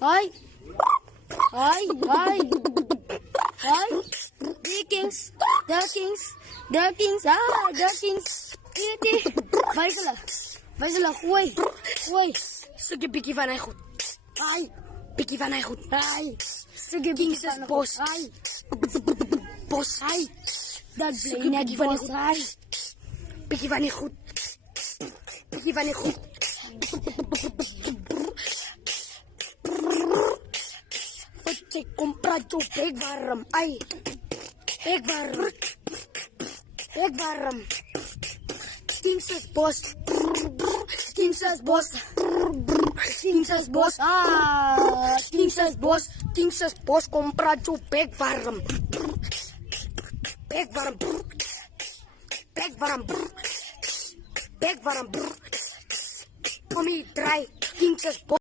Hi. Hi. Hi. Hi. Duckings. Duckings. Duckings. Ah, duckings. Iti. Wijzela. Gooi. Stukje pikkie van hij goed. Hi. Pikkie van hij goed. Hi. Stukje pikkie van hij goed. Hi. Bos. Hi. Dat bleef net bos. Hi. Pikkie van hij goed. Pikkie van hij goed. Você comprar o peg warm. Ai. Peg warm. Kings's boss. Ah. Kings's boss comprar o peg warm. Peg warm. Kom hier, draai. Kings's boss.